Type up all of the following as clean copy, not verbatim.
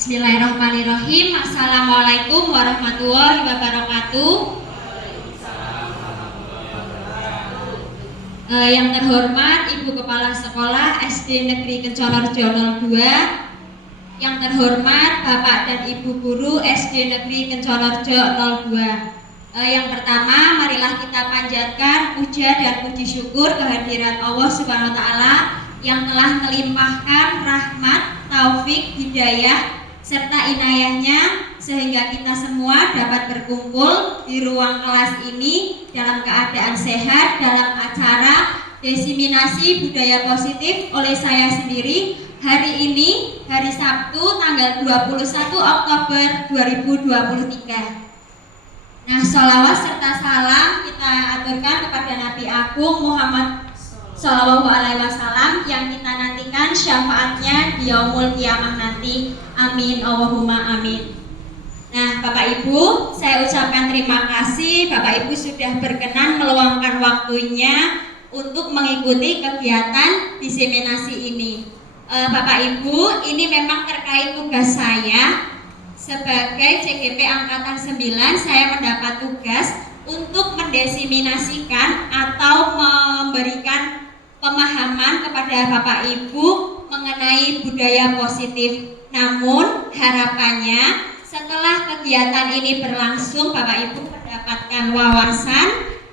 Bismillahirrahmanirrahim. Assalamualaikum warahmatullahi wabarakatuh. Yang terhormat Ibu Kepala Sekolah SD Negeri Kenconorjo 02, yang terhormat Bapak dan Ibu Guru SD Negeri Kenconorjo 02. Yang pertama, marilah kita panjatkan puja dan puji syukur kehadirat Allah Subhanahu wa taala yang telah melimpahkan rahmat, taufik, hidayah serta inayahnya sehingga kita semua dapat berkumpul di ruang kelas ini dalam keadaan sehat dalam acara desiminasi budaya positif oleh saya sendiri hari ini, hari Sabtu tanggal 21 Oktober 2023. Nah, sholawat serta salam kita aturkan kepada Nabi Agung Muhammad Sallallahu Alaihi Wasallam yang kita nantikan syafaatnya di yaumul kiamah nanti. Amin, Allahumma amin. Nah, Bapak Ibu, saya ucapkan terima kasih Bapak Ibu sudah berkenan meluangkan waktunya untuk mengikuti kegiatan diseminasi ini. Bapak Ibu, ini memang terkait tugas saya sebagai CGP Angkatan 9. Saya mendapat tugas untuk mendesiminasikan atau memberikan pemahaman kepada Bapak Ibu mengenai budaya positif. Namun harapannya setelah kegiatan ini berlangsung Bapak Ibu mendapatkan wawasan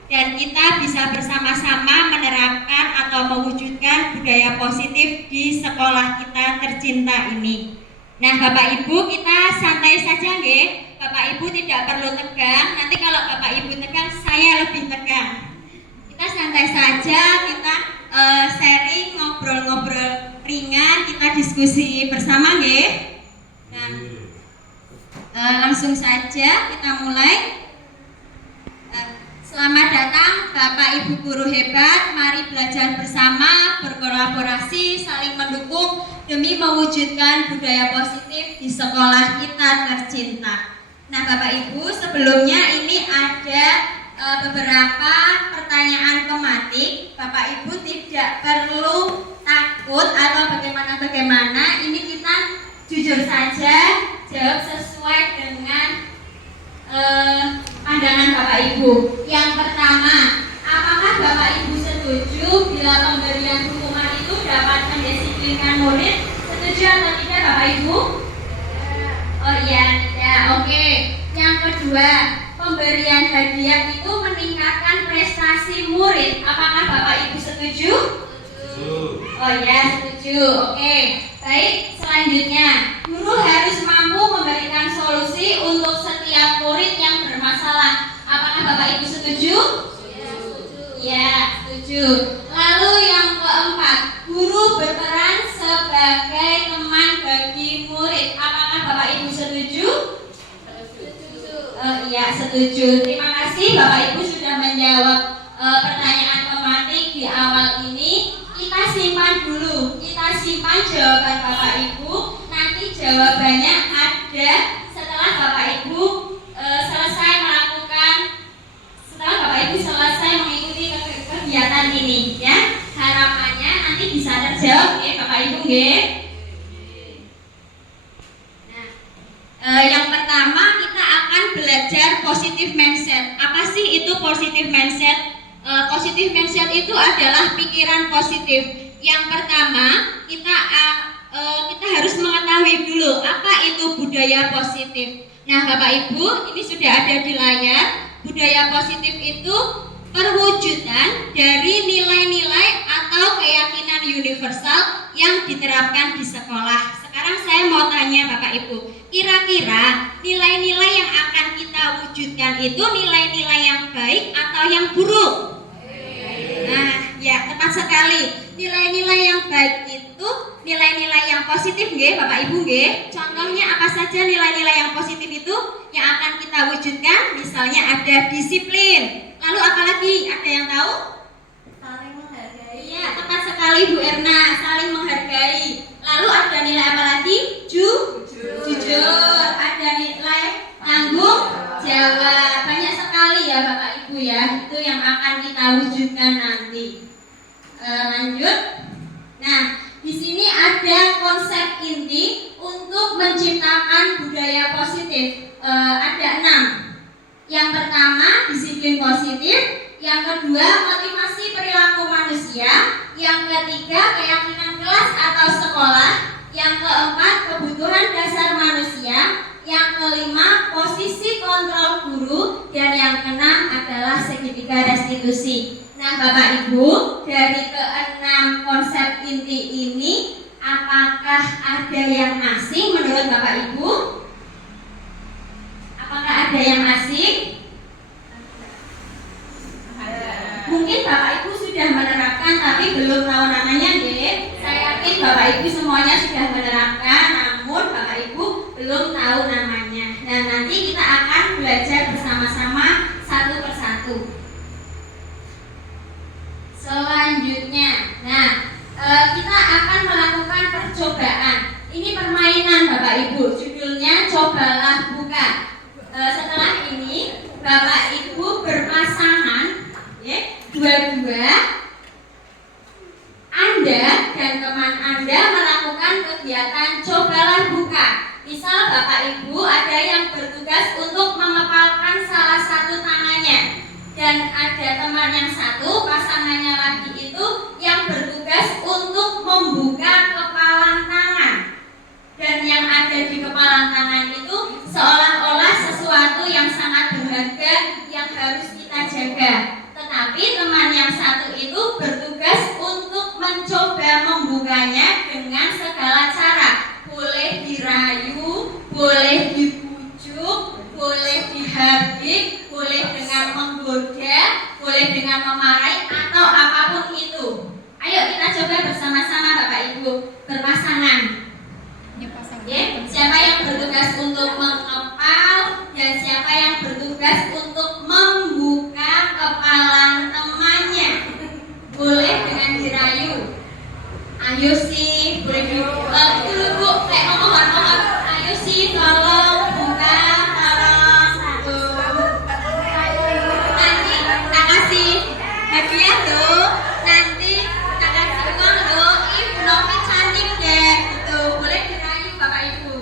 dan kita bisa bersama-sama menerapkan atau mewujudkan budaya positif di sekolah kita tercinta ini. Nah, Bapak Ibu, kita santai saja nggih. Bapak Ibu tidak perlu tegang. Nanti kalau Bapak Ibu tegang, saya lebih tegang. Kita santai saja, kita sharing, ngobrol-ngobrol ringan, kita diskusi bersama nggih. Nah, langsung saja kita mulai. Selamat datang Bapak Ibu guru hebat. Mari belajar bersama, berkolaborasi, saling mendukung demi mewujudkan budaya positif di sekolah kita tercinta. Nah, Bapak Ibu, sebelumnya ini ada beberapa pertanyaan tematik. Bapak Ibu tidak perlu takut atau bagaimana. Ini kita jujur saja jawab sesuai dengan pandangan Bapak Ibu. Yang pertama, apakah Bapak Ibu setuju bila pemberian hukuman itu dapat mendisiplinkan murid? Setuju atau tidak Bapak Ibu? Oh iya, tidak. Oke. Yang kedua, pemberian hadiah itu meningkatkan prestasi murid. Apakah Bapak Ibu setuju? Setuju. Oh ya, setuju. Oke. Baik, selanjutnya, guru harus mampu memberikan solusi untuk setiap murid yang bermasalah. Apakah Bapak Ibu setuju? Ya, setuju. Ya, setuju. Lalu yang keempat, guru berperan sebagai teman bagi murid. Apakah Bapak Ibu setuju? Iya, setuju. Terima kasih Bapak Ibu sudah menjawab pertanyaan tematik di awal ini. Kita simpan dulu. Kita simpan jawaban Bapak Ibu. Nanti jawabannya ada setelah Bapak Ibu selesai mengikuti kegiatan ini, ya. Harapannya nanti bisa terjawab ya Bapak Ibu, nggih. Yang pertama kita akan belajar positive mindset. Apa sih itu positive mindset? Positive mindset itu adalah pikiran positif. Yang pertama kita harus mengetahui dulu apa itu budaya positif. Nah, Bapak Ibu, ini sudah ada di layar. Budaya positif itu perwujudan dari nilai-nilai atau keyakinan universal yang diterapkan di sekolah. Sekarang saya mau tanya Bapak Ibu, kira-kira nilai-nilai yang akan kita wujudkan itu nilai-nilai yang baik atau yang buruk? Nah, Ya, tepat sekali. Nilai-nilai yang baik itu nilai-nilai yang positif nggih, Bapak Ibu nggih. Contohnya apa saja nilai-nilai yang positif itu yang akan kita wujudkan? Misalnya ada disiplin. Lalu apalagi? Ada yang tahu? Saling menghargai. Iya, tepat sekali Bu Erna, saling menghargai. Lalu ada nilai apa lagi? Jujur. Ada nilai tanggung jawab. Banyak sekali ya Bapak Ibu ya. Itu yang akan kita wujudkan nanti. Lanjut. Nah, di sini ada konsep inti untuk menciptakan budaya positif. Ada 6. Yang pertama, disiplin positif. Yang kedua, motivasi perilaku manusia. Yang ketiga, keyakinan kelas atau sekolah. Yang keempat, kebutuhan dasar manusia. Yang kelima, posisi kontrol guru. Dan yang keenam adalah segitiga restitusi. Nah Bapak Ibu, dari ke-6 konsep inti ini, apakah ada yang asing menurut Bapak Ibu? Apakah ada yang asing? Mungkin Bapak Ibu sudah menerapkan tapi belum tahu namanya nggih. Saya yakin Bapak Ibu semuanya sudah menerapkan, namun Bapak Ibu belum tahu namanya. Dan nanti kita akan belajar bersama-sama satu persatu. Selanjutnya, kita akan melakukan percobaan. Ini permainan Bapak Ibu, judulnya cobalah buka. Setelah ini Bapak Ibu berpasangan, dua-dua Anda dan teman Anda melakukan kegiatan cobalah buka. Misal Bapak Ibu ada yang bertugas untuk mengepalkan salah satu tangannya, dan ada teman yang satu, pasangannya lagi itu yang bertugas untuk membuka kepalan tangan. Dan yang ada di kepalan tangan itu seolah-olah sesuatu yang sangat berharga yang harus kita jaga. Tetapi teman yang satu itu bertugas untuk mencoba membukanya dengan segala cara. Boleh dirayu, boleh dibujuk, boleh dihardik, boleh dengan menggoda, boleh dengan memarahi, atau apapun itu. Ayo kita coba bersama-sama Bapak Ibu, berpasangan. Siapa yang bertugas untuk mengepal dan siapa yang bertugas untuk membuka kepalan temannya. Boleh dengan dirayu. Ayo sih, boleh Bu, kayak mohon. Ayo sih, tolong buka, tolong. Nanti tak kasih hadiah tuh. Nanti tak kasih uang tuh. Ibu Novi cantik deh, gitu. Boleh dirayu Bapak Ibu.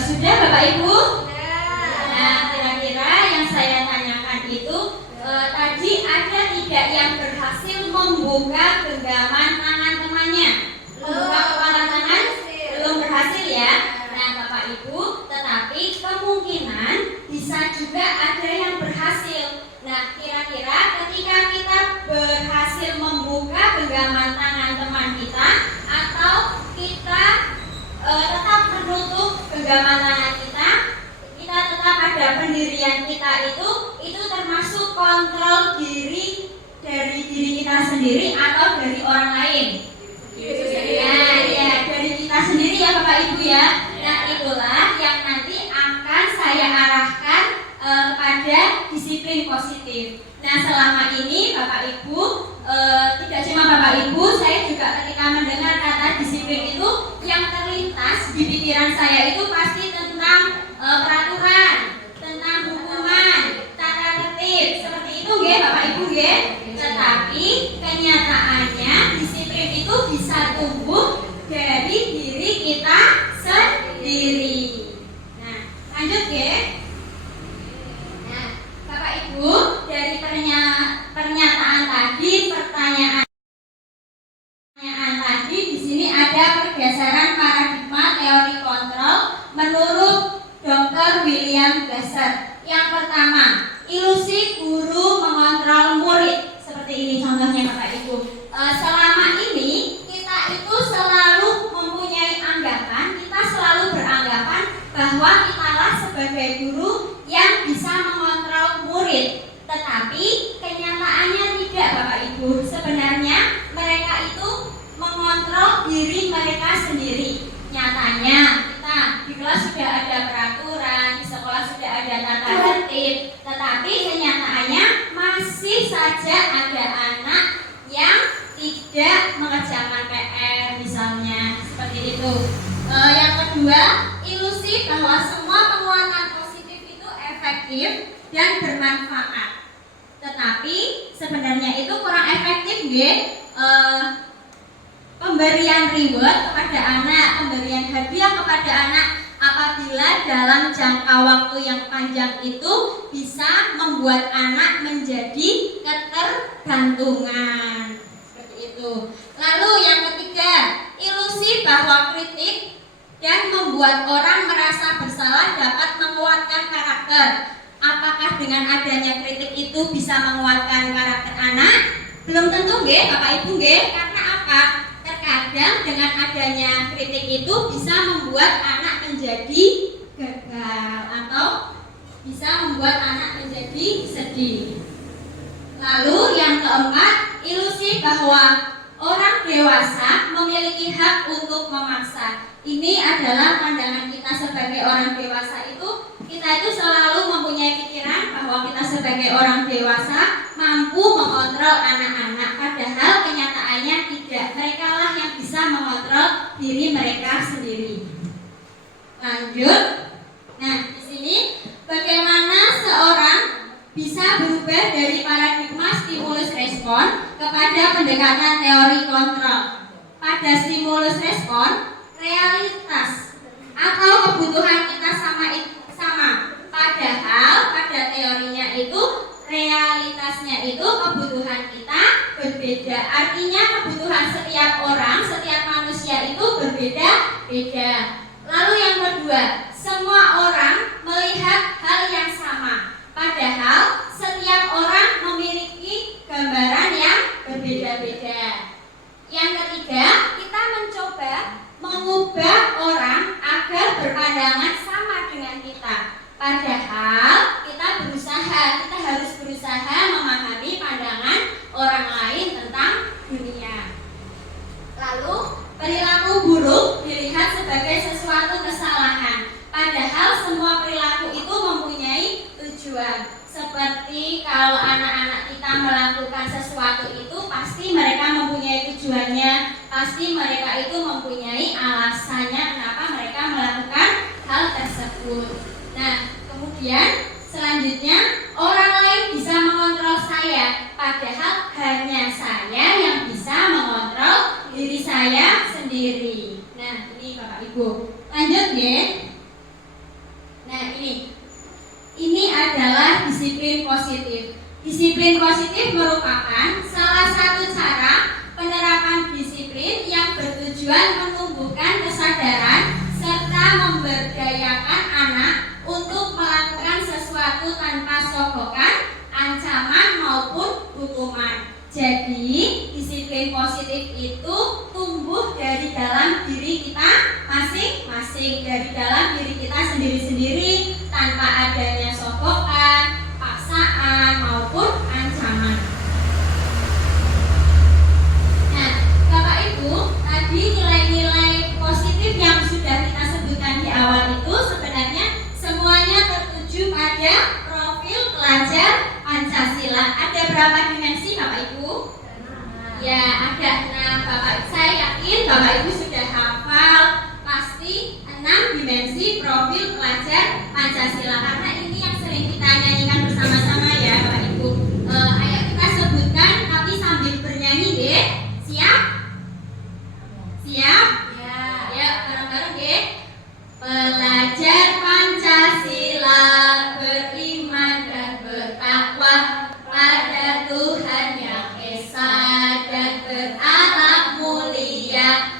Sudah Bapak Ibu? Nah, kira-kira yang saya tanyakan itu tadi ada tidak yang berhasil membuka genggaman tangan temannya? Membuka kepala tangan? Belum berhasil ya? Nah Bapak Ibu, tetapi kemungkinan bisa juga ada yang berhasil. Nah kira-kira ketika kita berhasil membuka genggaman tangan teman kita, atau kita tetap menutup genggaman tangan kita tetap ada pendirian kita, itu termasuk kontrol diri dari diri kita sendiri atau dari orang lain? Ya, dari kita sendiri ya Bapak Ibu ya. Nah itulah yang nanti akan saya arahkan kepada disiplin positif. Nah selama ini Bapak Ibu, tidak cuma Bapak Ibu, saya juga ketika mendengar kata disiplin itu yang terlintas di pikiran saya itu pasti tentang peraturan, tentang hukuman, tata tertib, seperti itu nggih Bapak Ibu nggih. Tetapi kenyataannya disiplin itu bisa tumbuh dari diri kita sendiri. Nah, lanjut nggih. Nah, Bapak Ibu, dari pernyataan tadi pertama, ilusi guru mengontrol murid. Seperti ini contohnya Bapak Ibu. Selama ini kita itu selalu mempunyai anggapan, kita selalu beranggapan bahwa kitalah sebagai guru yang bisa mengontrol murid. Tetapi kenyataannya tidak Bapak Ibu. Sebenarnya mereka itu mengontrol diri mereka sendiri. Nyatanya kita di kelas sudah ada peraturan, di sekolah sudah ada tata tertib, tetapi kenyataannya masih saja ada anak yang tidak mengerjakan PR misalnya, seperti itu. Yang kedua, ilusi bahwa semua penguatan positif itu efektif dan bermanfaat. Tetapi sebenarnya itu kurang efektif nggih. Pemberian reward kepada anak, pemberian hadiah kepada anak apabila dalam jangka waktu yang panjang itu bisa membuat anak menjadi ketergantungan. Seperti itu. Lalu yang ketiga, ilusi bahwa kritik dan membuat orang merasa bersalah dapat menguatkan karakter. Apakah dengan adanya kritik itu bisa menguatkan karakter anak? Belum tentu nggih, Bapak Ibu nggih. Karena apa? Terkadang dengan adanya kritik itu bisa membuat anak menjadi gagal atau bisa membuat anak menjadi sedih. Lalu yang keempat, ilusi bahwa orang dewasa memiliki hak untuk memaksa. Ini adalah pandangan kita sebagai orang dewasa itu. Kita itu selalu mempunyai pikiran bahwa kita sebagai orang dewasa mampu mengontrol anak-anak, padahal kenyataannya tidak. Mereka lah yang bisa mengontrol diri mereka sendiri. Lanjut. Nah, di sini bagaimana seorang bisa berubah dari paradigma stimulus respon kepada pendekatan teori kontrol. Pada stimulus respon, realitas atau kebutuhan kita sama. Padahal pada teorinya itu realitasnya itu kebutuhan kita berbeda. Artinya kebutuhan setiap orang, setiap manusia itu berbeda-beda. Lalu yang kedua, semua orang melihat hal yang sama. Padahal setiap orang memiliki gambaran yang berbeda-beda. Yang ketiga, kita mencoba mengubah orang agar berpandangan sama dengan kita. Padahal kita harus berusaha memahami pandangan orang lain tentang dunia. Lalu, perilaku buruk dilihat sebagai sesuatu kesalahan. Padahal semua perilaku itu mempunyai tujuan. Seperti kalau anak-anak kita melakukan sesuatu itu pasti mereka mempunyai tujuannya, pasti mereka itu mempunyai alasannya kenapa mereka melakukan hal tersebut. Nah, kemudian selanjutnya orang lain bisa mengontrol saya, padahal hanya saya yang bisa mengontrol diri saya sendiri. Nah, ini Bapak Ibu. Lanjut ya. Nah, ini adalah disiplin positif. Disiplin positif merupakan salah satu cara penerapan disiplin yang bertujuan menumbuhkan kesadaran serta memberdayakan anak untuk melakukan sesuatu tanpa sogokan, ancaman maupun hukuman. Jadi, disiplin positif itu tumbuh dari dalam diri kita masing-masing, dari dalam diri kita sendiri-sendiri tanpa adanya sogokan, paksaan maupun ancaman. Nah, Bapak Ibu, tadi nilai-nilai positif yang sudah kita sebutkan di awal itu sebenarnya semuanya tertuju pada profil pelajar Pancasila. Ada berapa dimensi Bapak Ibu? Ya, ada 6. Saya yakin Bapak Ibu sudah hafal pasti 6 dimensi profil pelajar Pancasila. Karena ini yang sering kita nyanyikan bersama-sama ya Bapak Ibu. Ayo kita sebutkan tapi sambil bernyanyi deh. Siap? Siap? Ya, bareng-bareng deh. Pelajar Pancasila beriman dan bertakwa pada Tuhan yang Esa dan berakhlak mulia,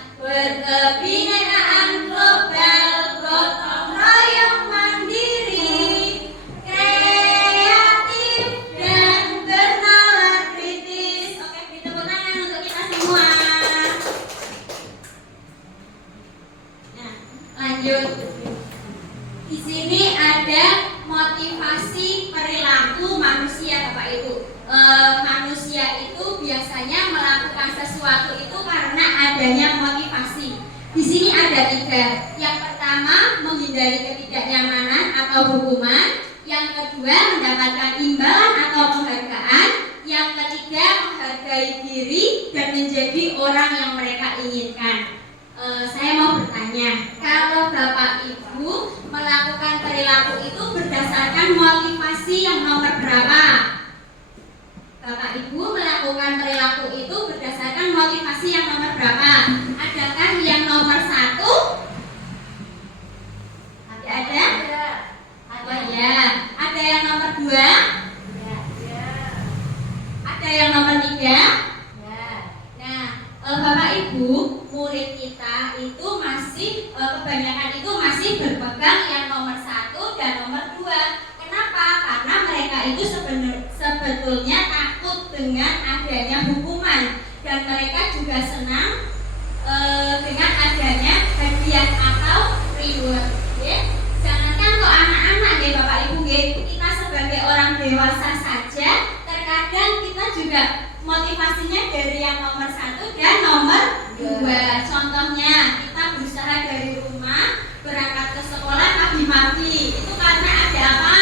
itu sebetulnya takut dengan adanya hukuman, dan mereka juga senang dengan adanya hadiah atau reward. Jangankan kok anak-anak ya Bapak Ibu, kita sebagai orang dewasa saja terkadang kita juga motivasinya dari yang nomor 1 dan nomor 2. Contohnya kita berusaha dari rumah berangkat ke sekolah pagi-pagi, itu karena ada apa?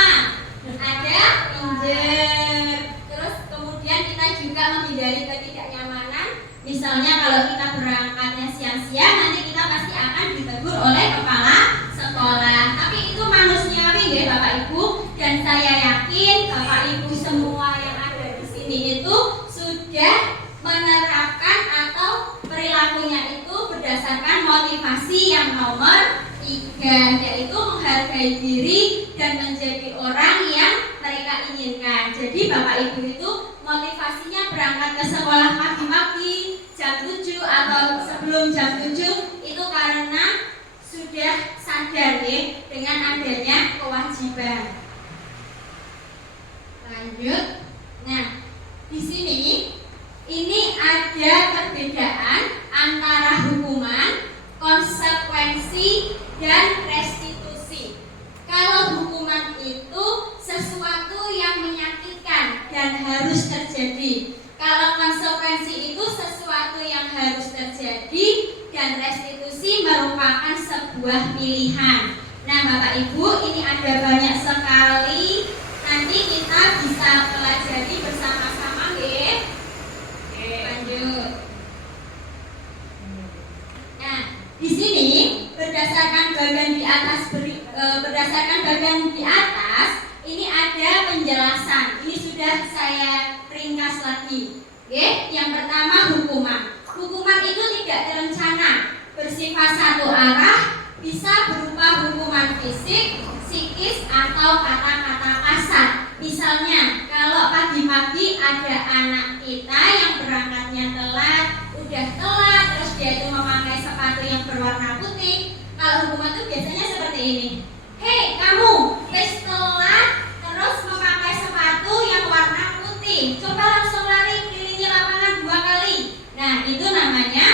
Ada pinjer. Terus kemudian kita juga menghindari ketidaknyamanan. Misalnya kalau kita berangkatnya siang-siang, nanti kita pasti akan ditegur oleh kepala sekolah. Tapi itu manusiawi ya Bapak Ibu, dan saya yakin Bapak Ibu semua yang ada di sini itu sudah menerapkan atau perilakunya itu berdasarkan motivasi yang nomor 3, yaitu menghargai diri dan menjadi orang yang mereka inginkan. Jadi Bapak Ibu itu motivasinya berangkat ke sekolah pagi-pagi jam 7 atau sebelum jam 7 itu karena sudah sadar ya dengan adanya kewajiban. Lanjut. Nah, di sini ini ada perbedaan antara hukuman, konsekuensi, dan restitusi. Kalau hukuman itu sesuatu yang menyakitkan dan harus terjadi. Kalau konsekuensi itu sesuatu yang harus terjadi, dan restitusi merupakan sebuah pilihan. Nah Bapak Ibu, ini ada banyak sekali. Nanti kita bisa pelajari bersama-sama ya. Lanjut. Nah, di sini berdasarkan bagian di atas ini ada penjelasan. Ini sudah saya ringkas lagi. Yang pertama hukuman. Hukuman itu tidak terencana, bersifat satu arah, bisa berupa hukuman fisik, psikis, atau kata-kata kasar. Misalnya, kalau pagi-pagi ada anak kita yang berangkatnya telat, udah telat, terus dia itu memakai sepatu yang berwarna putih. Kalau hukuman itu biasanya seperti ini. Hei kamu, wis telat, terus memakai sepatu yang warna putih. Coba langsung lari kelilingi lapangan 2 kali. Nah, itu namanya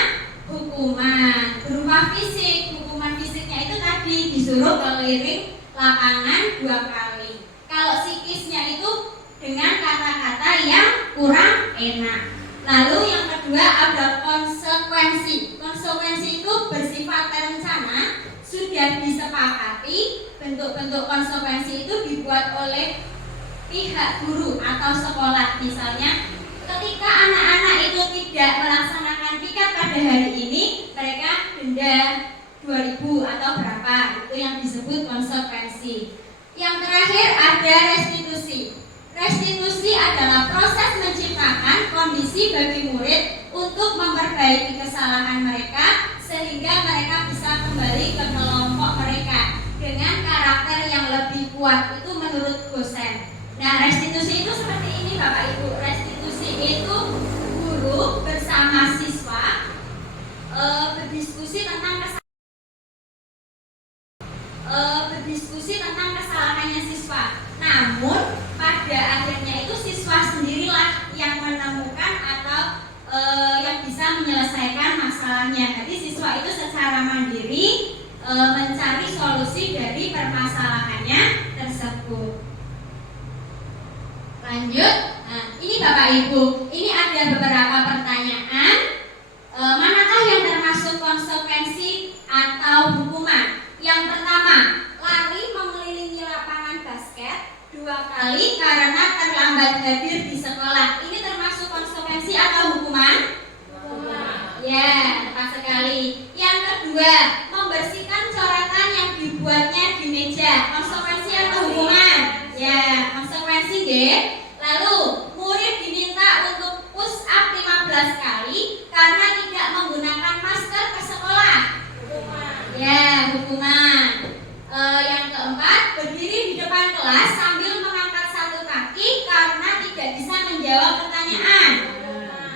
hukuman berupa fisik. Hukuman fisiknya itu tadi disuruh keliling lapangan 2 kali. Kalau psikisnya itu dengan kata-kata yang kurang enak. Lalu yang kedua ada konsekuensi. Konsekuensi itu bersifat terencana, sudah disepakati. Bentuk-bentuk konsekuensi itu dibuat oleh pihak guru atau sekolah. Misalnya, ketika anak-anak itu tidak melaksanakan piket pada hari ini, mereka denda 2.000 atau berapa. Itu yang disebut konsekuensi. Yang terakhir ada restitusi. Restitusi adalah proses menciptakan kondisi bagi murid untuk memperbaiki kesalahan mereka sehingga mereka bisa kembali ke kelompok mereka dengan karakter yang lebih kuat. Itu menurut dosen. Nah, restitusi itu seperti ini Bapak Ibu. Restitusi itu guru bersama siswa berdiskusi tentang kesalahannya siswa. Namun pada akhirnya itu siswa sendirilah yang menemukan atau yang bisa menyelesaikan masalahnya. Jadi siswa itu secara mandiri mencari solusi dari permasalahannya tersebut. Lanjut. Nah, ini Bapak Ibu, ini ada beberapa pertanyaan. Manakah yang termasuk konsekuensi atau hukuman? Yang pertama, lari mengelilingi lapangan basket 2 kali karena terlambat hadir di sekolah. Ini termasuk konsekuensi atau hukuman? Hukuman. Ya, tepat sekali. Yang kedua, membersihkan coretan yang dibuatnya di meja. Konsekuensi atau hukuman? Ya, konsekuensi deh. Lalu, murid diminta untuk push up 15 kali karena tidak menggunakan masker ke sekolah. Hukuman. Ya, hukuman. Yang keempat, berdiri di depan kelas sambil mengangkat 1 kaki karena tidak bisa menjawab pertanyaan.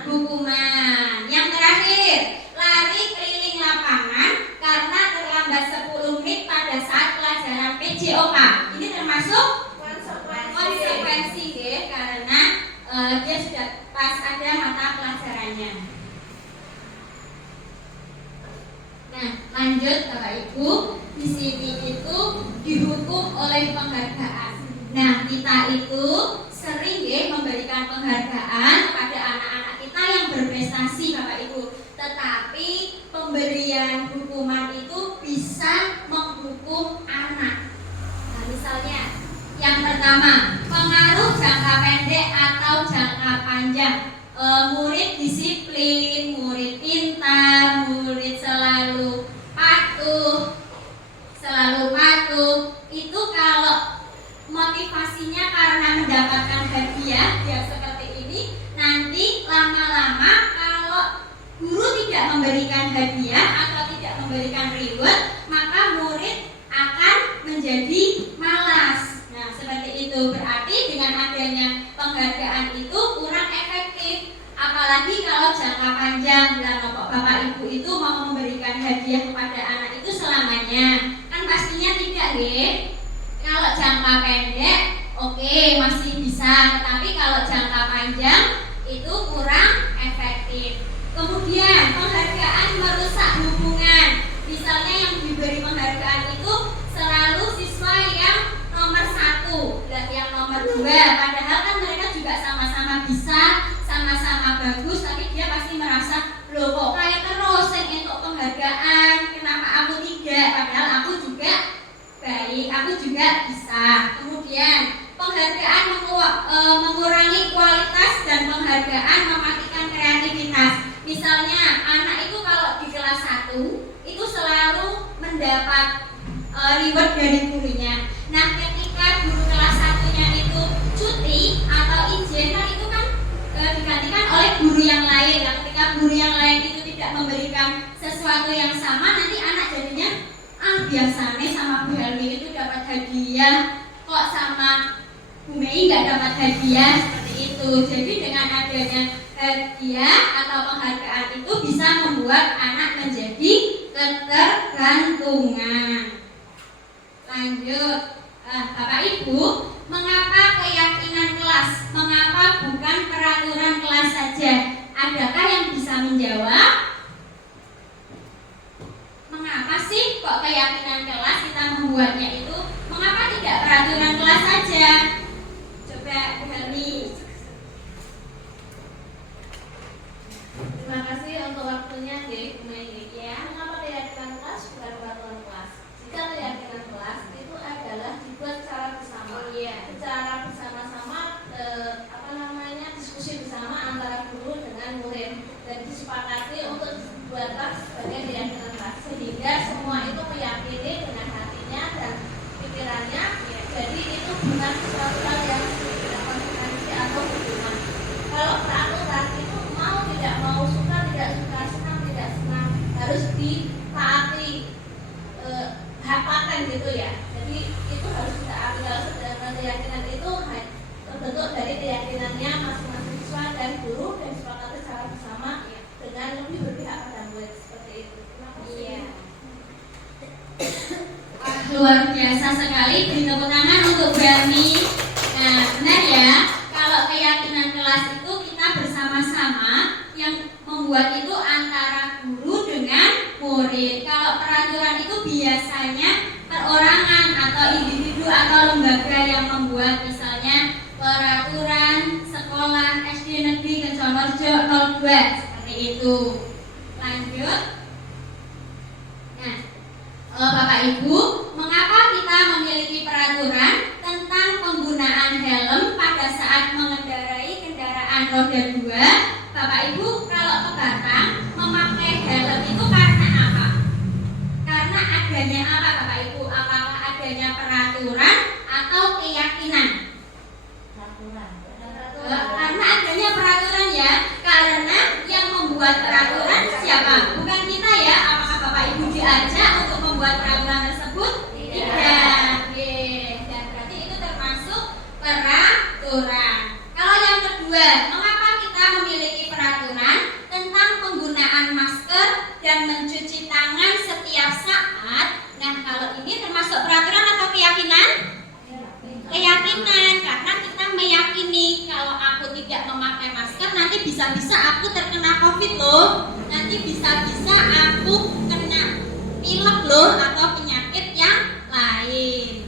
Hukuman. Yang terakhir, lari keliling lapangan karena terlambat 10 menit pada saat pelajaran PJOK. Ini termasuk konsekuensi. dia sudah pas ada mata pelajarannya. Nah, lanjut Bapak Ibu, di sini itu dihukum oleh penghargaan. Nah, kita itu sering memberikan penghargaan kepada anak-anak kita yang berprestasi Bapak Ibu. Tetapi pemberian hukuman itu bisa menghukum anak. Nah, misalnya yang pertama, pengaruh jangka pendek atau jangka panjang. Murid disiplin, murid pintar, murid selalu patuh, itu kalau motivasinya karena mendapatkan hadiah yang seperti ini, nanti lama-lama kalau guru tidak memberikan hadiah atau tidak memberikan reward, maka murid akan menjadi malas. Nah, seperti itu. Berarti dengan adanya penghargaan itu kurang efektif. Apalagi kalau jangka panjang. Bapak Ibu itu mau memberikan hadiah kepada anak itu selamanya. Kan pastinya tidak, Kalau jangka pendek, oke, masih bisa. Tetapi kalau jangka panjang itu kurang efektif. Kemudian penghargaan merusak hubungan. Misalnya yang diberi penghargaan itu selalu siswa yang nomor 1 dan yang nomor 2. Padahal kan mereka juga sama-sama bisa, sama-sama bagus, tapi dia pasti merasa, loh kok kayak terus yang untuk penghargaan, kenapa aku tidak? Padahal aku juga baik, aku juga bisa. Kemudian penghargaan mengurangi kualitas dan penghargaan mematikan kreativitas. Misalnya anak itu kalau di kelas 1 itu selalu mendapat reward dari gurunya. Nah, ketika guru kelas 1-nya itu cuti atau izin, kan itu kan digantikan oleh guru yang lain. Nah, ketika guru yang lain itu tidak memberikan sesuatu yang sama, nanti anak jadinya biasanya sama Bu Helmi itu dapat hadiah, kok sama Bu Mei nggak dapat hadiah, seperti itu. Jadi dengan adanya hadiah atau penghargaan itu bisa membuat anak menjadi ketergantungan. Lanjut, Bapak Ibu, mengapa keyakinan kelas? Mengapa bukan peraturan kelas saja? Adakah yang bisa menjawab? Mengapa sih kok keyakinan kelas kita membuatnya itu? Mengapa tidak peraturan kelas saja? Coba Bu Helmi. Terima kasih untuk waktunya, Bu Mei. Ya, mengapa keyakinan kelas bukan peraturan kelas? Jika keyakinan kelas itu adalah dibuat secara bersama, secara bersama-sama, diskusi bersama antara guru dengan murid dan disepakati untuk dibuatlah sebagai keyakinan kelas, sehingga semua itu meyakini dengan hatinya dan pikirannya. Jadi itu bukan sesuatu hal yang tidak konsekuensi atau hukuman. Kalau peraturan itu mau tidak mau, suka tidak suka, senang tidak senang, harus ditaati, hak paten gitu ya. Jadi itu harus ditaati. Kalau sedangkan keyakinan itu terbentuk dari keyakinannya masing-masing siswa dan guru dan disepakati secara bersama dengan lebih berpihak pada murid, seperti itu. Terima kasih. Luar biasa sekali, beri tepuk tangan untuk Bani. Nah, benar ya, kalau keyakinan kelas itu kita bersama-sama, yang membuat itu antara guru dengan murid. Kalau peraturan itu biasanya perorangan atau individu atau lembaga yang membuat, misalnya peraturan sekolah SD Negeri Kencongorjo 02, seperti itu. Lanjut. Nah, Bapak Ibu, mengapa kita memiliki peraturan tentang penggunaan helm pada saat mengendarai kendaraan roda 2? Bapak Ibu, kalau ke Batam memakai helm itu karena apa? Karena adanya apa Bapak Ibu? Apakah adanya peraturan atau keyakinan? Karena adanya peraturan ya. Karena yang membuat peraturan siapa? Bukan kita ya. Apakah Bapak Ibu diajak untuk membuat peraturan tersebut? Tidak. Dan berarti itu termasuk peraturan. Kalau yang kedua, mengapa kita memiliki peraturan tentang penggunaan masker dan mencuci tangan setiap saat? Nah, kalau ini termasuk peraturan atau keyakinan? Keyakinan. ini kalau aku tidak memakai masker nanti bisa-bisa aku terkena COVID loh. Nanti bisa-bisa aku kena pilek loh atau penyakit yang lain.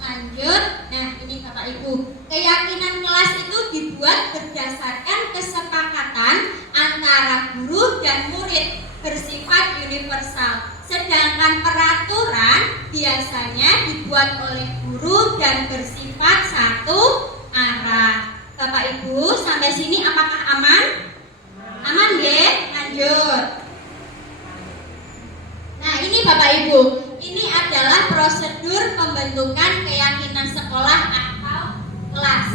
Lanjut. Nah, ini Bapak Ibu. Keyakinan kelas itu dibuat berdasarkan kesepakatan antara guru dan murid, bersifat universal. Sedangkan peraturan biasanya dibuat oleh guru dan bersifat satu arah. Bapak Ibu, sampai sini apakah aman? Aman nggih? Lanjut. Nah, ini Bapak Ibu, ini adalah prosedur pembentukan keyakinan sekolah atau kelas.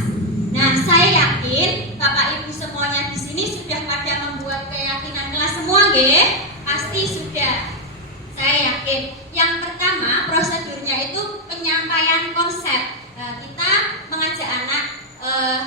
Nah, saya yakin Bapak Ibu semuanya di sini sudah pada membuat keyakinan kelas semua nggih? Pasti sudah. Saya yakin. Yang pertama, prosedurnya itu penyampaian konsep. Kita mengajak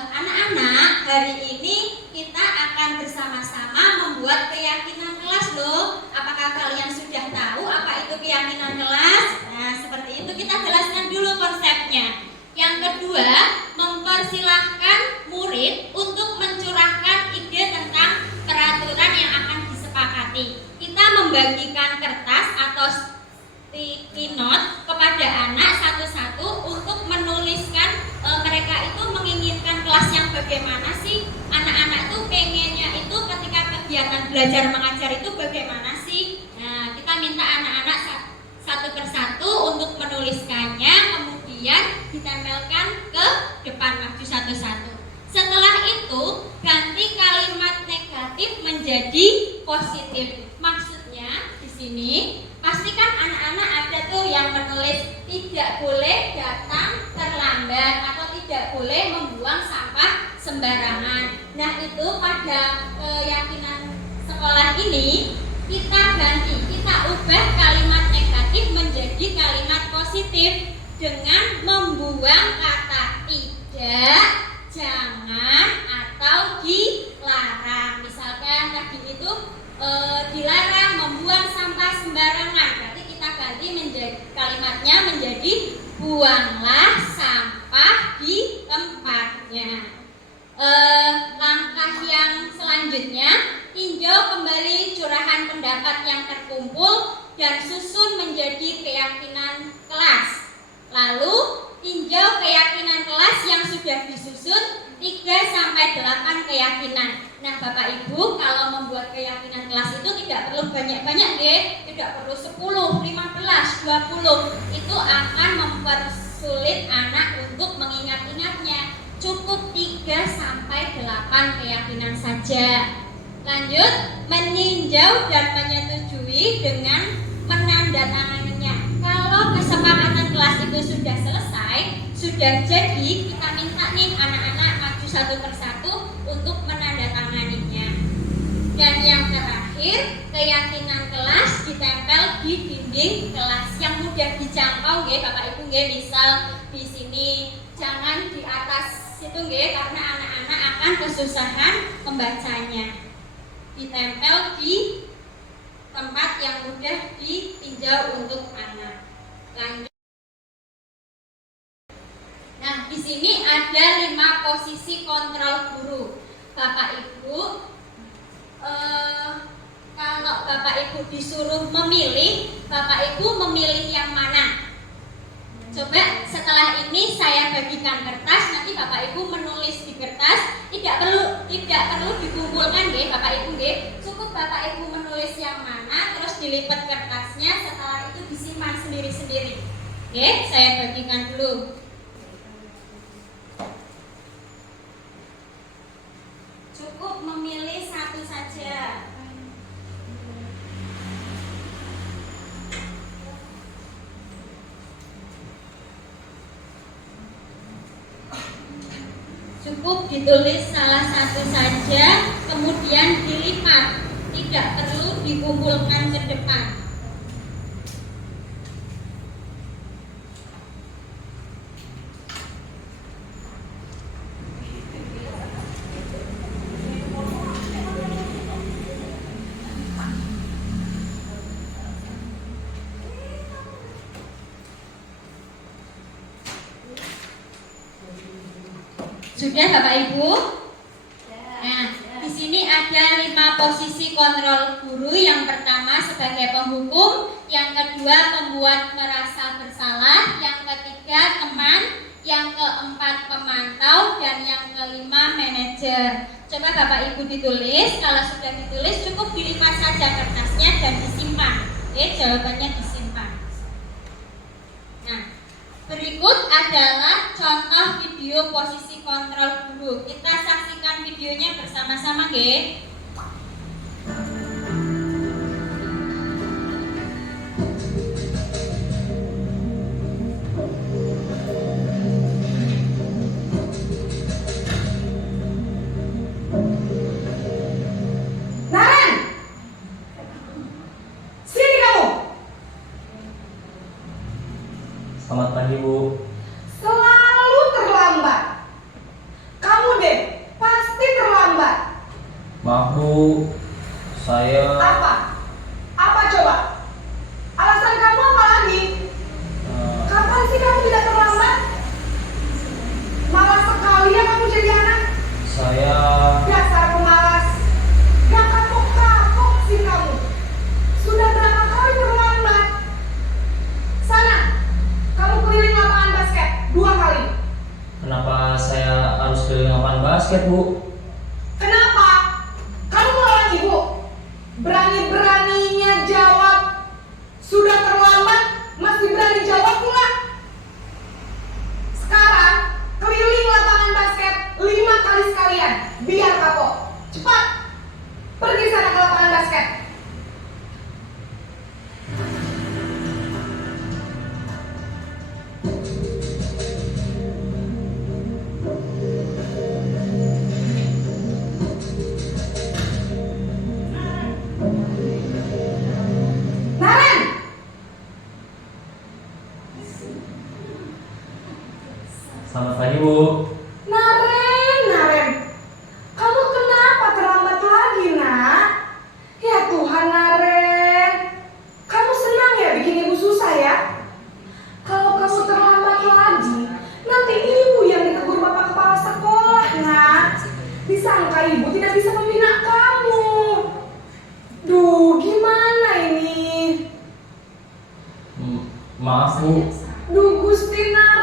anak-anak hari ini kita akan bersama-sama membuat keyakinan kelas loh. Apakah kalian sudah tahu apa itu keyakinan kelas? Nah, seperti itu kita jelaskan dulu konsepnya. Yang kedua, mempersilahkan murid untuk mencurahkan ide tentang peraturan yang akan disepakati. Kita membagikan kertas atau sticky note kepada anak satu-satu untuk menuliskan mereka itu menginginkan kelas yang bagaimana sih. Anak-anak itu pengennya itu ketika kegiatan belajar mengajar itu bagaimana sih. Nah, kita minta anak-anak satu persatu untuk menuliskannya, kemudian ditempelkan ke depan maju satu-satu. Setelah itu ganti kalimat negatif menjadi positif. Maksudnya di sini pastikan anak-anak ada tuh yang menulis tidak boleh datang terlambat atau tidak boleh membuang sampah sembarangan. Nah, itu pada keyakinan sekolah ini kita ganti, kita ubah kalimat negatif menjadi kalimat positif dengan membuang kata tidak, jangan, atau dilarang. Misalkan tadi itu dilarang membuang sampah sembarangan, berarti kita ganti kalimatnya menjadi buanglah sampah di tempatnya. Langkah yang selanjutnya, tinjau kembali curahan pendapat yang terkumpul dan susun menjadi keyakinan kelas. Lalu tinjau keyakinan kelas yang sudah disusun 3-8 keyakinan. Nah, Bapak Ibu, kalau membuat keyakinan kelas itu tidak perlu banyak-banyak deh, tidak perlu 10, 15, 20. Itu akan mempersulit anak untuk mengingat-ingatnya. Cukup 3-8 keyakinan saja. Lanjut, meninjau dan menyetujui dengan menandatanganinya. Kalau kesepakatan kelas itu sudah selesai, sudah jadi, kita minta nih anak-anak maju satu persatu untuk menandatanganinya. Dan yang terakhir, keyakinan kelas ditempel di dinding kelas yang mudah dijangkau nggih Bapak Ibu nggih. Misal di sini, jangan di atas situ nggih karena anak-anak akan kesusahan membacanya. Ditempel di tempat yang mudah ditinjau untuk anak. Lanjut. Nah, di sini ada 5 posisi kontrol guru. Bapak Ibu, kalau Bapak Ibu disuruh memilih, Bapak Ibu memilih yang mana? Coba setelah ini saya bagikan kertas, nanti Bapak Ibu menulis di kertas, tidak perlu dikumpulkan nggih Bapak Ibu nggih. Cukup Bapak Ibu menulis yang mana, terus dilipat kertasnya, setelah itu disimpan sendiri-sendiri. Oke, saya bagikan dulu. Cukup memilih satu saja. Cukup ditulis salah satu saja, kemudian dilipat, tidak perlu dikumpulkan ke depan. Sudah Bapak Ibu? Nah, di sini ada 5 posisi kontrol guru. Yang pertama sebagai penghukum, yang kedua membuat merasa bersalah, yang ketiga teman, yang keempat pemantau, dan yang kelima manajer. Coba Bapak Ibu ditulis. Kalau sudah ditulis cukup dilipat saja kertasnya dan disimpan. Oke, jawabannya disimpan. Nah, berikut adalah contoh video posisi kontrol guru. Kita saksikan videonya bersama-sama, nggih. Naren, sini kamu. Selamat pagi, Bu. Selalu terlambat. Kamu deh, pasti terlambat. Maaf, Bu. Saya Apa? Apa coba? Alasan kamu apa lagi? Kapan sih kamu tidak terlambat? Malas sekali ya kamu jadi anak. saya Dasar pemalas. Gak kapok-kapok sih kamu. Sudah berapa kali terlambat? Sana, kamu keliling lapangan basket 2 kali. kenapa saya harus keliling lapangan basket, Bu? Kenapa? Kamu melawan ibu? Berani-beraninya jawab. Sudah terlambat, masih berani jawab pula. Sekarang, keliling lapangan basket 5 kali sekalian. Biar kapok. Cepat. Pergi sana ke lapangan basket. Naren! Selamat pagi, Bu. Naren. Kamu kenapa terlambat lagi, nak? Ya Tuhan, Naren. Kamu senang ya bikin ibu susah ya? Kalau kamu terlambat lagi, nanti ibu yang ditegur bapak kepala sekolah, nak. Disangka ibu tidak bisa membina kamu. Duh, gimana ini? Maaf, Bu. Duh, Gusti Naren.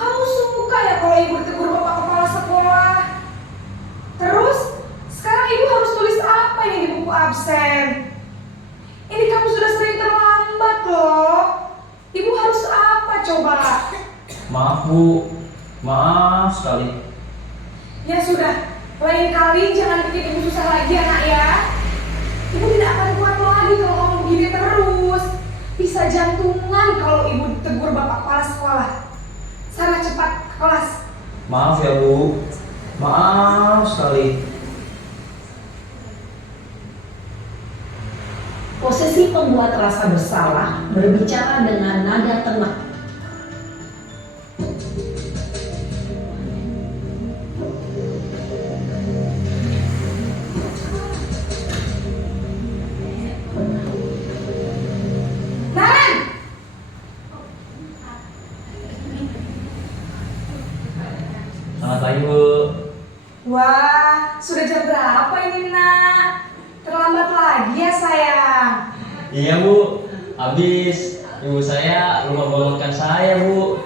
Kamu suka ya kalau ibu ditegur bapak kepala sekolah? Terus, sekarang ibu harus tulis apa ini di buku absen? Ini kamu sudah sering terlambat loh. Ibu harus apa coba? Maaf, Bu. Maaf sekali. Ya sudah, lain kali jangan bikin ibu susah lagi anak ya. Ibu tidak akan kuat lagi kalau kamu begini terus. Bisa jantungan kalau ibu ditegur bapak kepala sekolah. Sana cepat ke kelas. Maaf ya, Bu. Maaf sekali. Posisi pembuat rasa bersalah berbicara dengan nada tenang. Naren! Selamat pagi, Bu. Wah, sudah jam berapa ini, nak? Terlambat lagi ya, sayang. Iya, Bu. Habis ibu saya lupa bangunkan saya, Bu.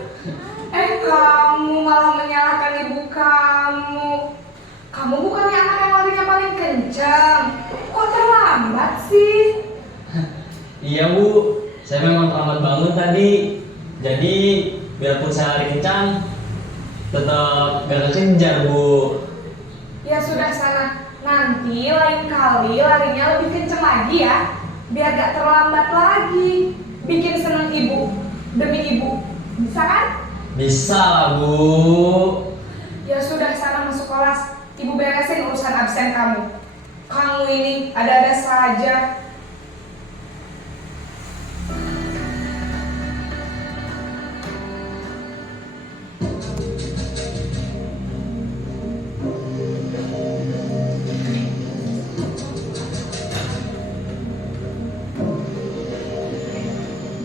Kamu malah menyalahkan ibu kamu. Kamu bukannya anak yang larinya paling kencang. Kok terlambat sih? Iya, Bu. Saya memang terlambat bangun tadi. Jadi, biarpun saya lari kencang, tetap gak kekejar, Bu. Ya sudah sana. Nanti lain kali larinya lebih kencang lagi ya. Biar gak terlambat lagi. Bikin seneng ibu. Demi ibu. Bisa kan? Bisa lah, Bu. Ya sudah sana masuk kelas. Ibu beresin urusan absen kamu. Kamu ini ada-ada saja.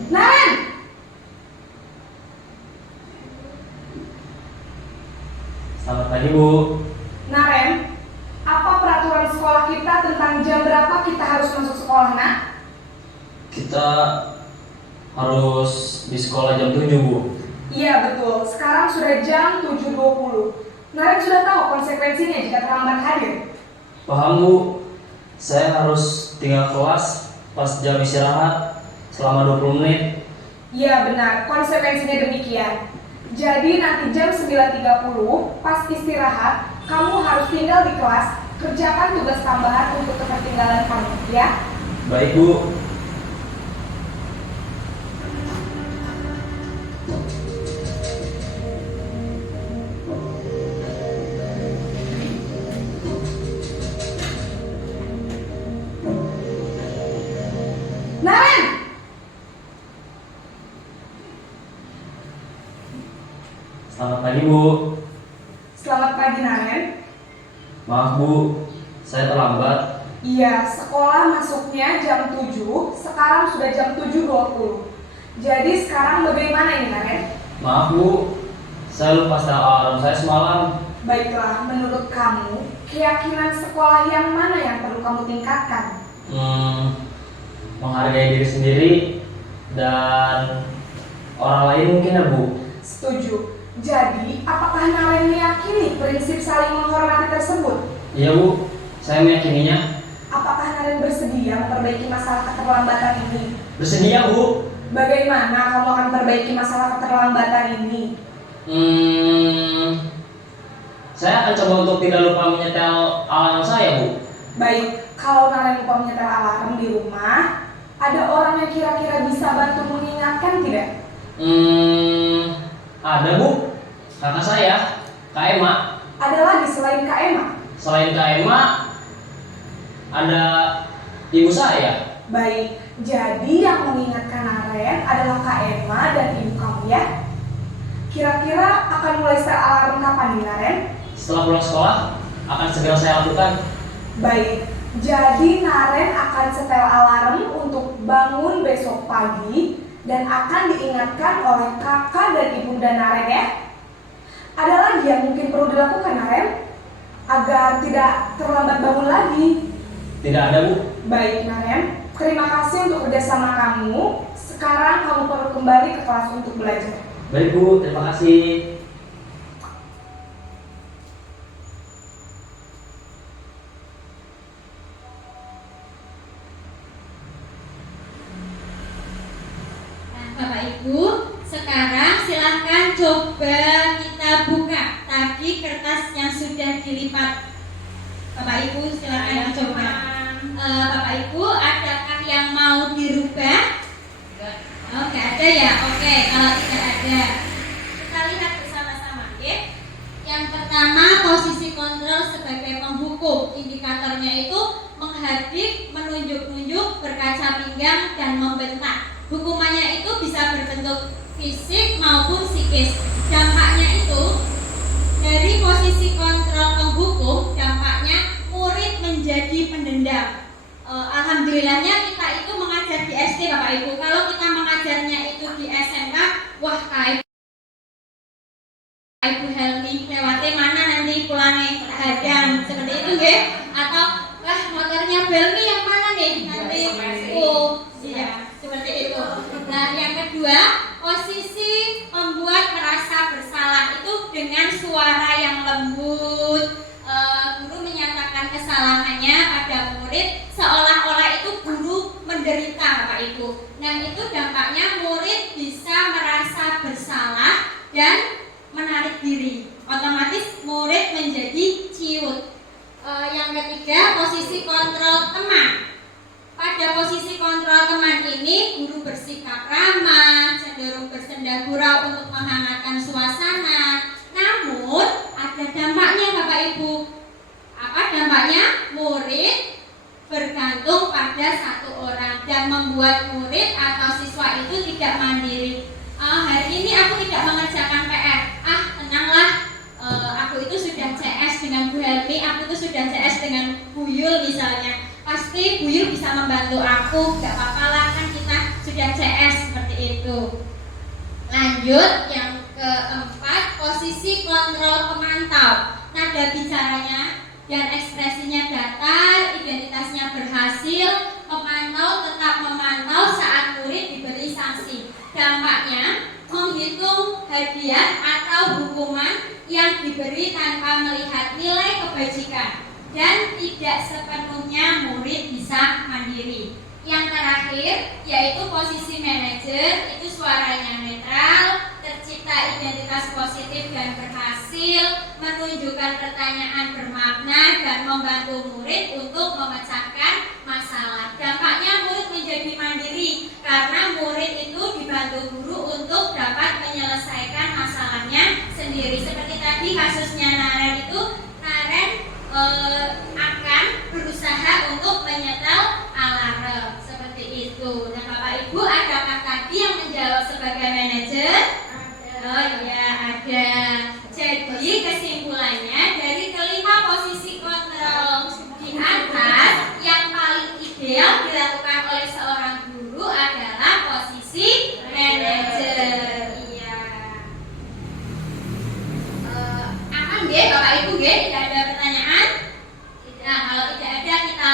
Naren! Selamat pagi, Bu. Naren, apa peraturan sekolah kita tentang jam berapa kita harus masuk sekolah, nak? Kita harus di sekolah jam 7, Bu. Iya betul, sekarang sudah jam 7.20. Naren sudah tahu konsekuensinya jika terlambat hadir. Paham, Bu. Saya harus tinggal kelas pas jam istirahat selama 20 menit. Iya benar, konsekuensinya demikian. Jadi nanti jam 9.30 pas istirahat, kamu harus tinggal di kelas, kerjakan tugas tambahan untuk ketertinggalan kamu, ya? Baik, Bu. Naren! Selamat pagi, Bu. Selamat pagi, Naren. Maaf, Bu. Saya terlambat. Iya, sekolah masuknya jam 7, sekarang sudah jam 7.20. Jadi sekarang bagaimana ini, Naren? Maaf, Bu. Saya lupa setel alarm saya semalam. Baiklah, menurut kamu, keyakinan sekolah yang mana yang perlu kamu tingkatkan? Menghargai diri sendiri dan orang lain mungkin, ya, Bu. Setuju. Jadi, apakah Naren meyakini prinsip saling menghormati tersebut? Iya, Bu. Saya meyakininya. Apakah Naren bersedia memperbaiki masalah keterlambatan ini? Bersedia, Bu. Bagaimana kamu akan memperbaiki masalah keterlambatan ini? Saya akan coba untuk tidak lupa menyetel alarm saya, Bu. Baik, kalau Naren lupa menyetel alarm di rumah, ada orang yang kira-kira bisa bantu mengingatkan tidak? Ada, Bu. Kakak saya, Kak Emma. Ada lagi selain Kak Emma? Selain Kak Emma, ada ibu saya. Baik, jadi yang mengingatkan Naren adalah Kak Emma dan ibu kamu, ya? Kira-kira akan mulai setel alarm kapan nih, Naren? Setelah pulang sekolah, akan segera saya lakukan. Baik, jadi Naren akan setel alarm untuk bangun besok pagi dan akan diingatkan oleh kakak dan ibunda Naren, ya? Ada lagi yang mungkin perlu dilakukan, Naren? Agar tidak terlambat bangun lagi. Tidak ada, Bu. Baik, Naren. Terima kasih untuk kerjasama kamu. Sekarang kamu perlu kembali ke kelas untuk belajar. Baik, Bu. Terima kasih. Nah, Bapak Ibu, sekarang silahkan coba kita buka tadi kertas yang sudah dilipat. Bapak Ibu silahkan dicoba. Bapak Ibu, adakah yang mau dirubah? Oh, nggak ada ya? Oke, kalau tidak ada, kita lihat bersama-sama, ya. Yang pertama, posisi kontrol sebagai penghukum. Indikatornya itu menghadik, menunjuk-nunjuk, berkaca pinggang, dan membentak. Hukumannya itu bisa berbentuk fisik maupun psikis. Dampaknya itu dari posisi kontrol penghukum, dampaknya murid menjadi pendendam. Alhamdulillahnya kita itu mengajar di SD, Bapak Ibu. Kalau kita mengajarnya itu di SMK, wah Kak Ibu Helmi lewatnya mana nanti pulangnya hadang seperti itu, ya? Atau wah motornya Belmi yang mana nih nanti? Oh, iya seperti itu. Nah, yang kedua, posisi membuat merasa bersalah itu dengan suara yang lembut. Guru menyatakan kesalahannya pada murid seolah-olah itu guru menderita, Bapak Ibu. Nah, itu dampaknya murid bisa merasa bersalah dan menarik diri. Otomatis murid menjadi ciut. Yang ketiga, posisi kontrol teman. Pada posisi kontrol teman ini, guru bersikap ramah, cenderung bersenda gurau untuk menghangatkan suasana. Namun, ada dampaknya, Bapak Ibu. Apa dampaknya? Murid bergantung pada satu orang dan membuat murid atau siswa itu tidak mandiri. Hari ini aku tidak mengerjakan PR. Tenanglah, aku itu sudah CS dengan Bu Helmi, aku itu sudah CS dengan Bu Yul misalnya. Pasti Bu Yul bisa membantu aku, gak apa-apa lah, kan kita sudah CS seperti itu. Lanjut, yang keempat, posisi kontrol pemantau. jawab. Nada bicaranya dan ekspresinya datar, identitasnya berhasil, tetap memantau saat murid diberi sanksi. Dampaknya menghitung hadiah atau hukuman yang diberi tanpa melihat nilai kebajikan dan tidak sepenuhnya murid bisa mandiri. Yang terakhir yaitu posisi manajer, itu suaranya netral, tercipta identitas positif dan berhasil, menunjukkan pertanyaan bermakna dan membantu murid untuk memecahkan masalah. Dampaknya murid menjadi mandiri karena murid itu dibantu guru untuk dapat menyelesaikan masalahnya sendiri. Seperti tadi kasusnya Naren itu, Naren akan berusaha untuk menyetel alarm seperti itu. Nah, Bapak Ibu, adakah tadi yang menjawab sebagai manajer? Oh iya, ada. Jadi kesimpulannya dari kelima posisi kontrol di atas, yang paling ideal dilakukan oleh seorang guru adalah posisi manajer. Iya. Aman nggih Bapak Ibu nggih? Tidak ada pertanyaan? Nah, kalau tidak ada kita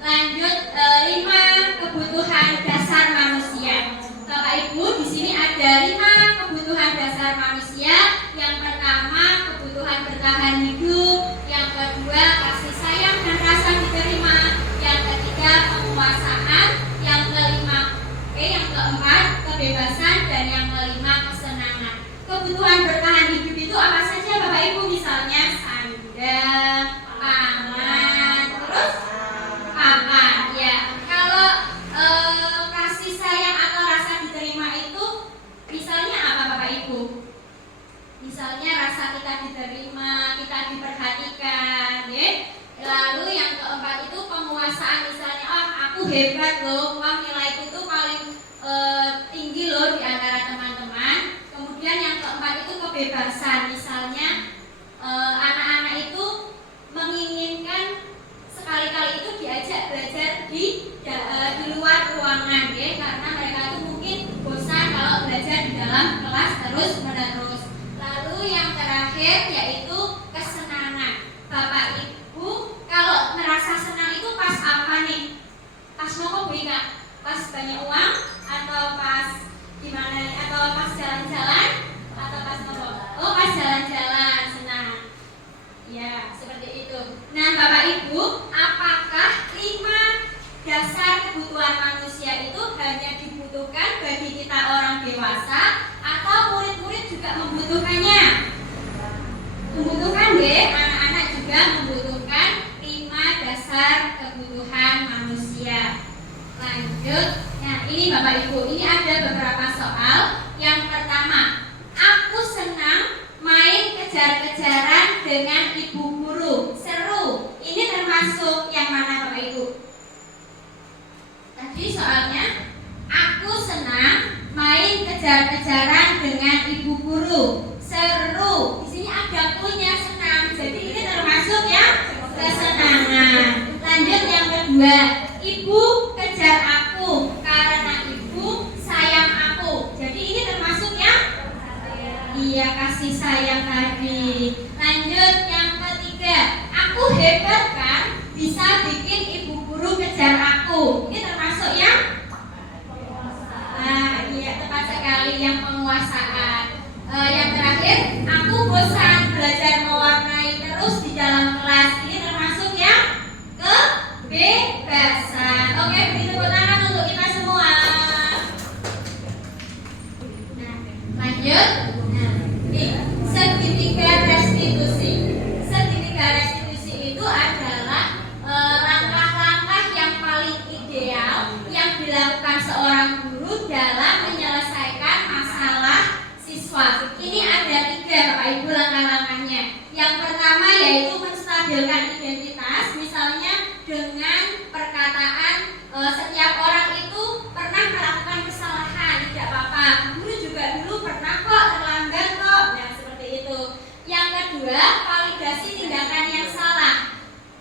lanjut 5 kebutuhan dasar manusia. Bapak Ibu, di sini ada 5 kebutuhan dasar manusia. Yang pertama, kebutuhan bertahan hidup. Yang kedua, kasih sayang dan rasa diterima. Yang ketiga, penguasaan. Yang keempat, kebebasan. Dan yang kelima, kesenangan. Kebutuhan bertahan hidup itu apa saja Bapak Ibu? Misalnya sandang, pangan, terus papan. Ya, kalau kasih sayang atau rasa diterima itu misalnya apa Bapak Ibu? Misalnya rasa kita diterima, kita diperhatikan, ya. Lalu yang keempat itu penguasaan, misalnya aku hebat loh, nilaiku itu paling tinggi loh di antara teman-teman. Kemudian yang keempat itu kebebasan, misalnya anak-anak itu menginginkan sekali-kali itu diajak belajar di luar ruangan, ya, karena mereka itu mungkin bosan kalau belajar di dalam kelas terus-menerus. Lalu yang terakhir yaitu kesenangan. Bapak Ibu, kalau merasa senang itu pas apa nih? Pas mau beli Kak? Pas banyak uang atau pas gimana nih? Atau pas jalan-jalan atau pas ngomong? Oh, pas jalan-jalan senang. Ya, seperti itu. Nah, Bapak Ibu, apakah 5 dasar kebutuhan manusia itu hanya dibutuhkan bagi kita orang dewasa atau murid-murid juga membutuhkannya? Membutuhkan deh, anak-anak juga membutuhkan 5 dasar kebutuhan manusia. Lanjut. Nah, ini Bapak Ibu, ini ada beberapa soal. Yang pertama, aku senang main kejar-kejaran dengan ibu guru. Seru. Ini termasuk yang mana Bapak Ibu? Tadi soalnya, aku senang main kejar-kejaran dengan ibu guru. Seru. Di sini ada punya senang. Jadi ini termasuk yang kesenangan. Lanjut yang kedua, ibu kejar aku karena ibu sayang aku. Jadi ini termasuk yang iya, kasih sayang tadi. Lanjut yang ketiga, aku hebat kan bisa bikin ibu guru kejar aku. Ini termasuk yang iya, tepat sekali, yang penguasaan. Yang terakhir, aku bosan belajar mewarnai terus di dalam kelas. Ini termasuk yang kebebasan. Oke, beri tepuk tangan untuk kita semua. Nah, lanjut. Nah, ini segitiga restitusi. Segitiga restitusi itu adalah langkah-langkah yang paling ideal yang dilakukan seorang guru dalam menyelesaikan masalah siswa. Ini ada 3 Bapak Ibu langkah-langkahnya. Yang pertama yaitu menstabilkan identitas, misalnya dengan perkataan setiap orang itu pernah melakukan kesalahan, tidak apa-apa. Guru juga dulu pernah kok terlambat kok. Nah, seperti itu. Yang kedua, validasi tindakan yang salah.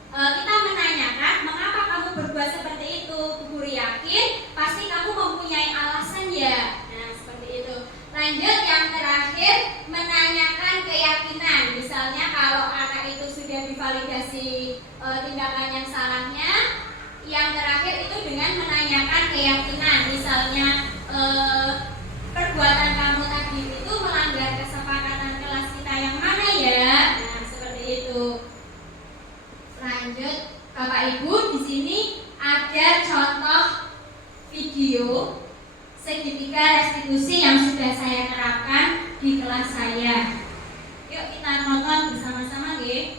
Kita menanyakan mengapa kamu berbuat seperti itu. Guru yakin pasti kamu mempunyai alasan ya. Nah, seperti itu. Lanjut yang terakhir, menanyakan keyakinan. Misalnya validasi tindakan yang salahnya. Yang terakhir itu dengan menanyakan keyakinan, misalnya perbuatan kamu tadi itu melanggar kesepakatan kelas kita yang mana ya? Nah, seperti itu. Lanjut, Bapak Ibu, di sini ada contoh video segitiga restitusi yang sudah saya terapkan di kelas saya. Yuk kita nonton bersama-sama, nggih.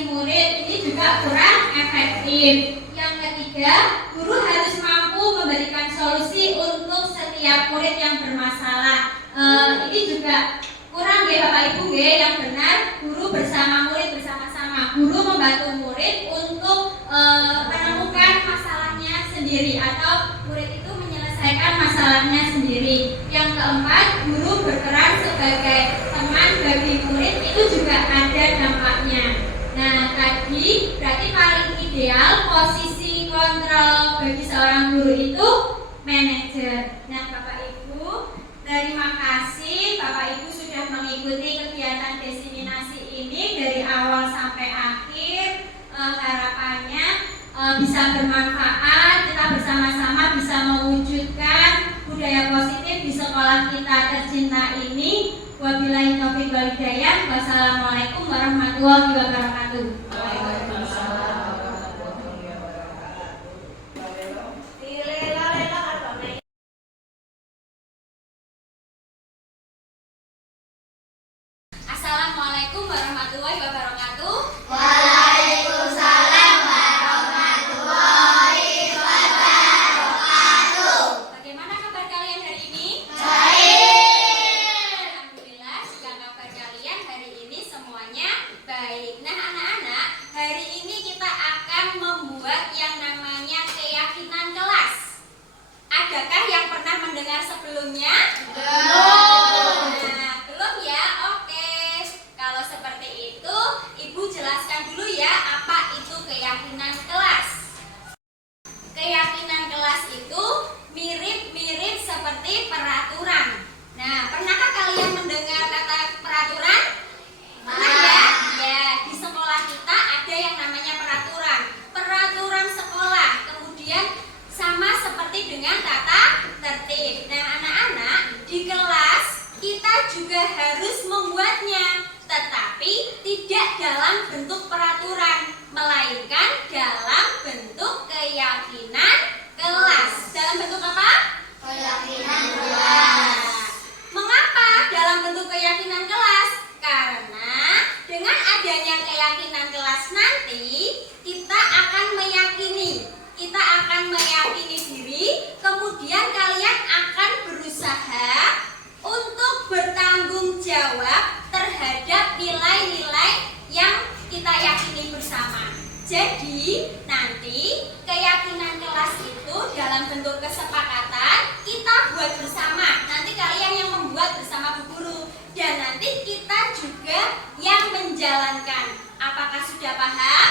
bagi murid ini juga kurang efektif. Yang ketiga, guru harus mampu memberikan solusi untuk setiap murid yang bermasalah. Ini juga kurang ya Bapak Ibu ya, yang benar guru bersama murid bersama-sama. Guru membantu murid untuk menemukan masalahnya sendiri atau murid itu menyelesaikan masalahnya sendiri. Yang keempat, guru berperan sebagai teman bagi murid, itu juga ada dampaknya. Nah, tadi berarti paling ideal posisi kontrol bagi seorang guru itu manajer. Nah, Bapak Ibu, terima kasih Bapak Ibu sudah mengikuti kegiatan diseminasi ini dari awal sampai akhir. Harapannya bisa bermanfaat, kita bersama-sama bisa mewujudkan budaya positif di sekolah kita tercinta ini. Wabillahi taufiq wal hidayah. Wassalamualaikum warahmatullahi wabarakatuh. Assalamualaikum warahmatullahi wabarakatuh. Waalaikumsalam warahmatullahi wabarakatuh. Bagaimana kabar kalian hari ini? Baik. Alhamdulillah, jika kabar kalian hari ini semuanya baik. Nah, anak-anak, hari ini kita akan membuat yang namanya keyakinan kelas. Adakah yang pernah mendengar sebelumnya? Nah, belum ya? Oke. Kalau seperti itu, Ibu jelaskan dulu ya apa itu keyakinan kelas. Keyakinan kelas itu mirip-mirip seperti peraturan. Nah, pernahkah kalian mendengar kata peraturan? Pernah ya? Ya, di sekolah kita ada yang namanya peraturan. Peraturan sekolah. Kemudian sama seperti dengan tata tertib. Nah, anak-anak, di kelas kita juga harus membuatnya, tetapi tidak dalam bentuk peraturan, melainkan dalam bentuk keyakinan kelas. Dalam bentuk apa? Keyakinan kelas. Mengapa dalam bentuk keyakinan kelas? Karena dengan adanya keyakinan kelas nanti kita akan meyakini diri, kemudian kalian akan berusaha untuk bertanggung jawab terhadap nilai-nilai yang kita yakini bersama. Jadi nanti keyakinan kelas itu dalam bentuk kesepakatan kita buat bersama. Nanti kalian yang membuat bersama Bu Guru, dan nanti kita juga yang menjalankan. Apakah sudah paham?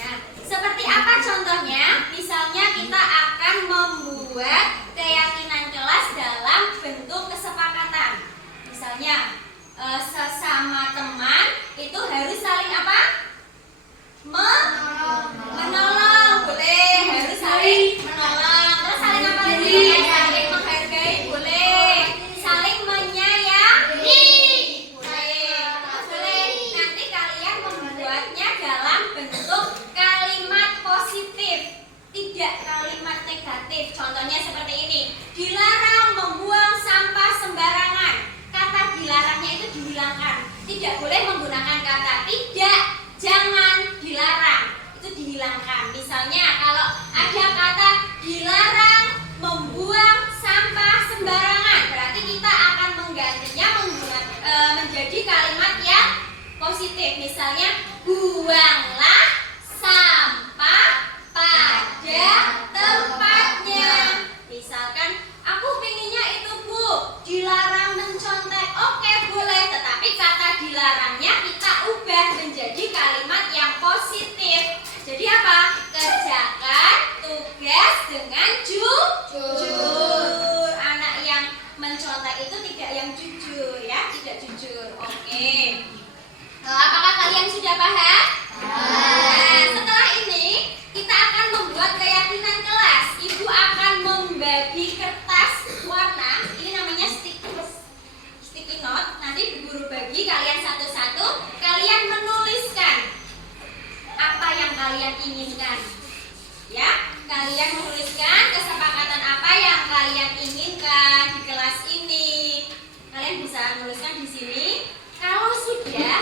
Nah, seperti apa contohnya? Misalnya kita akan membuat keyakinan kelas dalam bentuk kesepakatan. Misalnya sesama teman itu harus saling apa? Menolong, boleh. Harus saling menolong. Terus saling apa lagi? Saling menghargai, boleh. Saling menyayangi, boleh. Terus boleh. Nanti kalian membuatnya dalam bentuk kalimat positif, tidak kalimat negatif. Contohnya seperti ini: dilarang membuang sampah sembarangan. Kata dilarangnya itu dihilangkan. Tidak boleh menggunakan kata tidak, jangan, dilarang. Itu dihilangkan. Misalnya kalau ada kata dilarang membuang sampah sembarangan, berarti kita akan menggantinya menjadi kalimat yang positif. Misalnya, buanglah sampah pada tempatnya. Misalkan, aku pinginnya itu Bu, dilarang mencontek. Oke, boleh, tetapi kata dilarangnya kita ubah menjadi kalimat yang positif. Jadi apa? Kerjakan tugas dengan jujur. Anak yang mencontek itu tidak yang jujur ya, tidak jujur. Oke. Apakah kalian sudah paham? Nah, setelah ini kita akan membuat keyakinan kelas. Ibu akan membagi kertas warna. Ini namanya sticky note. Nanti Bu Guru bagi kalian satu-satu. Kalian menuliskan apa yang kalian inginkan. Ya, kalian menuliskan kesepakatan apa yang kalian inginkan di kelas ini. Kalian bisa menuliskan di sini. Kalau sudah,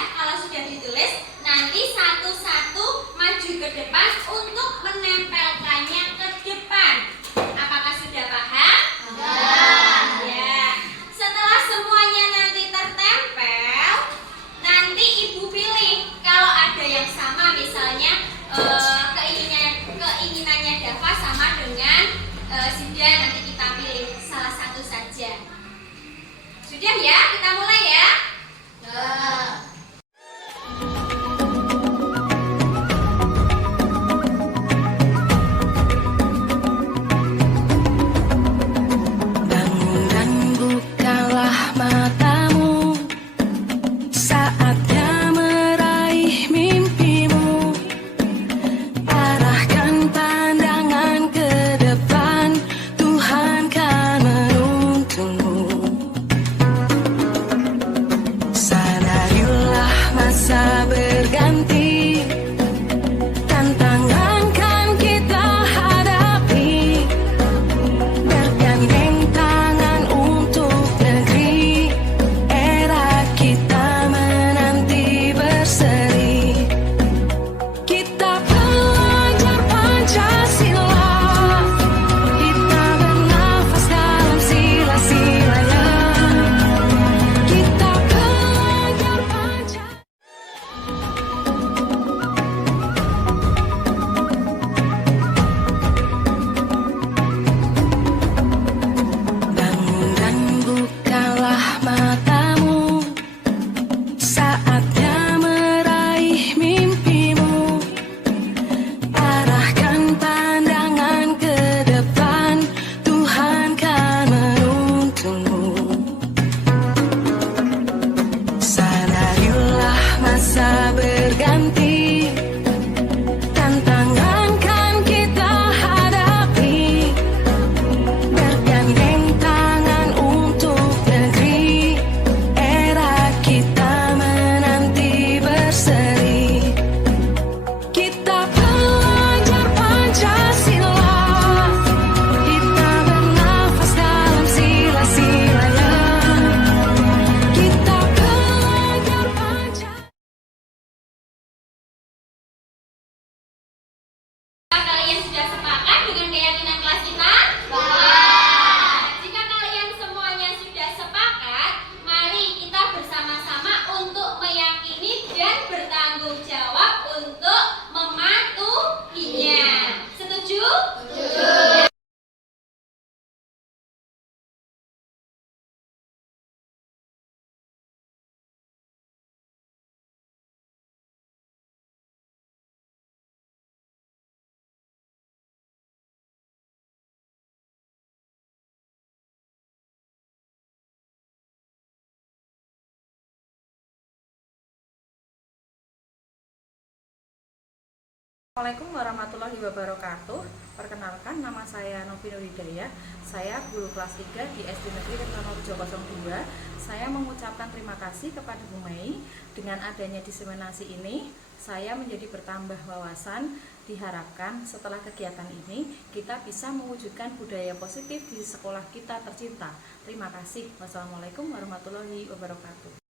Assalamualaikum warahmatullahi wabarakatuh. Perkenalkan, nama saya Novi Nuridaya. Saya guru kelas 3 di SD Negeri Kertonorjo 02. Saya mengucapkan terima kasih kepada Bu Mei. Dengan adanya diseminasi ini, saya menjadi bertambah wawasan. Diharapkan setelah kegiatan ini, kita bisa mewujudkan budaya positif di sekolah kita tercinta. Terima kasih. Wassalamualaikum warahmatullahi wabarakatuh.